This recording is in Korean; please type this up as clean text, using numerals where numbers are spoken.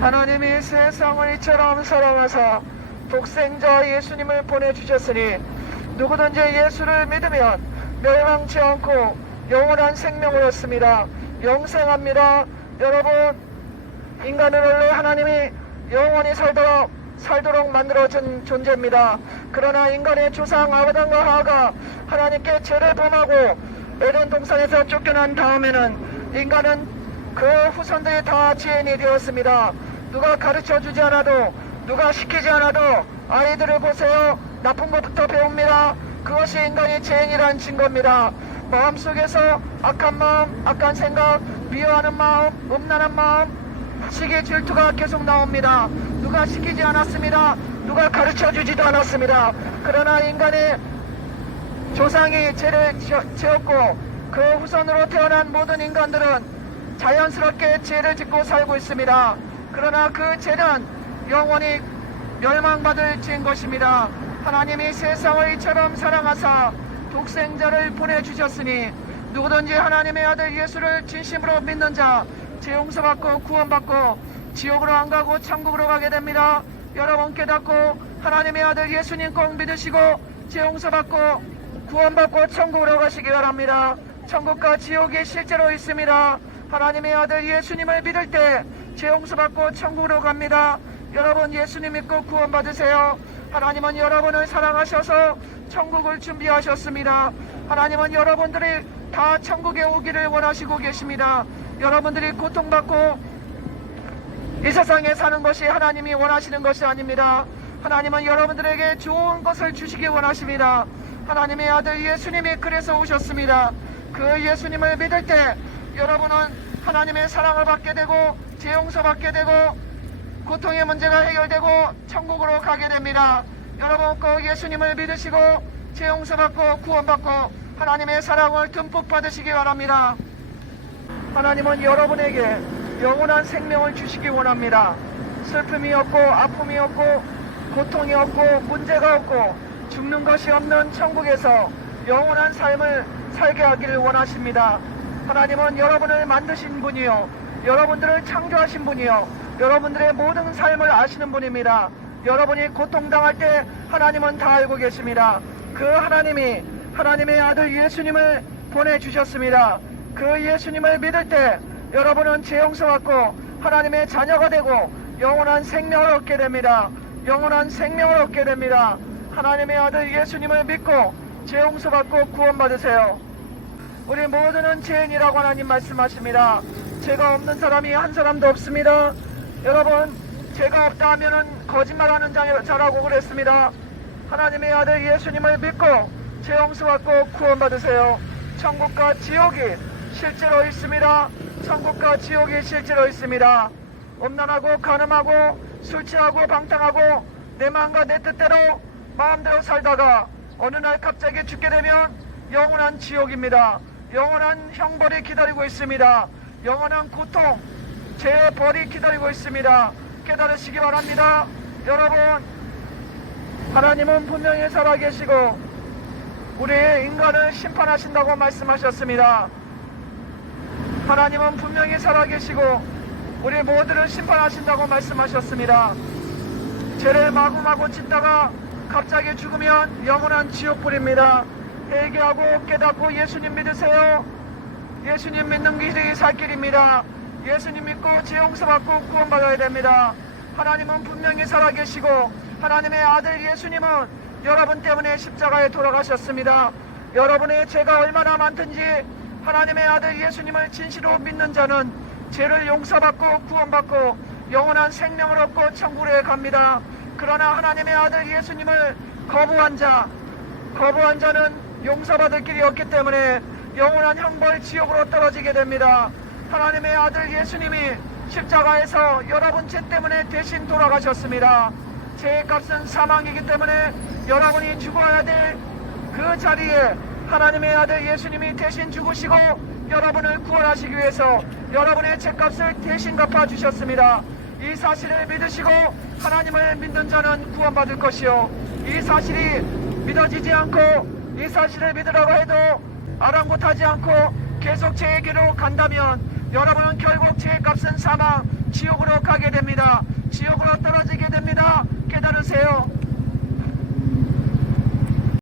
하나님이 세상을 이처럼 사랑하사 독생자 예수님을 보내주셨으니 누구든지 예수를 믿으면 멸망치 않고 영원한 생명을 얻습니다. 영생합니다. 여러분, 인간은 원래 하나님이 영원히 살도록 만들어진 존재입니다. 그러나 인간의 조상 아담과 하와가 하나님께 죄를 범하고 에덴 동산에서 쫓겨난 다음에는 인간은 그 후손들이 다 죄인이 되었습니다. 누가 가르쳐주지 않아도, 누가 시키지 않아도 아이들을 보세요. 나쁜 것부터 배웁니다. 그것이 인간이 죄인이란 증거입니다. 마음속에서 악한 마음, 악한 생각, 미워하는 마음, 음란한 마음, 시기 질투가 계속 나옵니다. 누가 시키지 않았습니다. 누가 가르쳐주지도 않았습니다. 그러나 인간의 조상이 죄를 지었고 그 후손으로 태어난 모든 인간들은 자연스럽게 죄를 짓고 살고 있습니다. 그러나 그 죄는 영원히 멸망받을 죄인 것입니다. 하나님이 세상을 이처럼 사랑하사 독생자를 보내주셨으니 누구든지 하나님의 아들 예수를 진심으로 믿는 자 죄 용서받고 구원받고 지옥으로 안 가고 천국으로 가게 됩니다. 여러분 깨닫고 하나님의 아들 예수님 꼭 믿으시고 죄 용서받고 구원받고 천국으로 가시기 바랍니다. 천국과 지옥이 실제로 있습니다. 하나님의 아들 예수님을 믿을 때 죄 용서받고 천국으로 갑니다. 여러분 예수님 믿고 구원받으세요. 하나님은 여러분을 사랑하셔서 천국을 준비하셨습니다. 하나님은 여러분들이 다 천국에 오기를 원하시고 계십니다. 여러분들이 고통받고 이 세상에 사는 것이 하나님이 원하시는 것이 아닙니다. 하나님은 여러분들에게 좋은 것을 주시기 원하십니다. 하나님의 아들 예수님이 그래서 오셨습니다. 그 예수님을 믿을 때 여러분은 하나님의 사랑을 받게 되고 죄 용서받게 되고 고통의 문제가 해결되고 천국으로 가게 됩니다. 여러분 꼭 예수님을 믿으시고 죄 용서받고 구원받고 하나님의 사랑을 듬뿍 받으시기 바랍니다. 하나님은 여러분에게 영원한 생명을 주시기 원합니다. 슬픔이 없고 아픔이 없고 고통이 없고 문제가 없고 죽는 것이 없는 천국에서 영원한 삶을 살게 하기를 원하십니다. 하나님은 여러분을 만드신 분이요 여러분들을 창조하신 분이요 여러분들의 모든 삶을 아시는 분입니다. 여러분이 고통당할 때 하나님은 다 알고 계십니다. 그 하나님이 하나님의 아들 예수님을 보내주셨습니다. 그 예수님을 믿을 때 여러분은 죄 용서받고 하나님의 자녀가 되고 영원한 생명을 얻게 됩니다. 영원한 생명을 얻게 됩니다. 하나님의 아들 예수님을 믿고 죄 용서받고 구원받으세요. 우리 모두는 죄인이라고 하나님 말씀하십니다. 죄가 없는 사람이 한 사람도 없습니다. 여러분 죄가 없다 하면은 거짓말하는 자라고 그랬습니다. 하나님의 아들 예수님을 믿고 죄 용서받고 구원받으세요. 천국과 지옥이 실제로 있습니다. 천국과 지옥이 실제로 있습니다. 음란하고 간음하고 술 취하고 방탕하고 내 마음과 내 뜻대로 마음대로 살다가 어느 날 갑자기 죽게 되면 영원한 지옥입니다. 영원한 형벌이 기다리고 있습니다. 영원한 고통, 죄의 벌이 기다리고 있습니다. 깨달으시기 바랍니다. 여러분 하나님은 분명히 살아계시고 우리 인간을 심판하신다고 말씀하셨습니다. 하나님은 분명히 살아계시고 우리 모두를 심판하신다고 말씀하셨습니다. 죄를 마구마구 짓다가 갑자기 죽으면 영원한 지옥불입니다. 회개하고 깨닫고 예수님 믿으세요. 예수님 믿는 길이 살 길입니다. 예수님 믿고 죄 용서받고 구원받아야 됩니다. 하나님은 분명히 살아계시고 하나님의 아들 예수님은 여러분 때문에 십자가에 돌아가셨습니다. 여러분의 죄가 얼마나 많든지 하나님의 아들 예수님을 진실로 믿는 자는 죄를 용서받고 구원받고 영원한 생명을 얻고 천국에 갑니다. 그러나 하나님의 아들 예수님을 거부한 자는 용서받을 길이 없기 때문에 영원한 형벌 지옥으로 떨어지게 됩니다. 하나님의 아들 예수님이 십자가에서 여러분 죄 때문에 대신 돌아가셨습니다. 죄의 값은 사망이기 때문에 여러분이 죽어야 될 그 자리에 하나님의 아들 예수님이 대신 죽으시고 여러분을 구원하시기 위해서 여러분의 죄값을 대신 갚아주셨습니다. 이 사실을 믿으시고 하나님을 믿는 자는 구원받을 것이요 이 사실이 믿어지지 않고 이 사실을 믿으라고 해도 아랑곳하지 않고 계속 죄의 길로 간다면 여러분은 결국 죄의 값은 사망, 지옥으로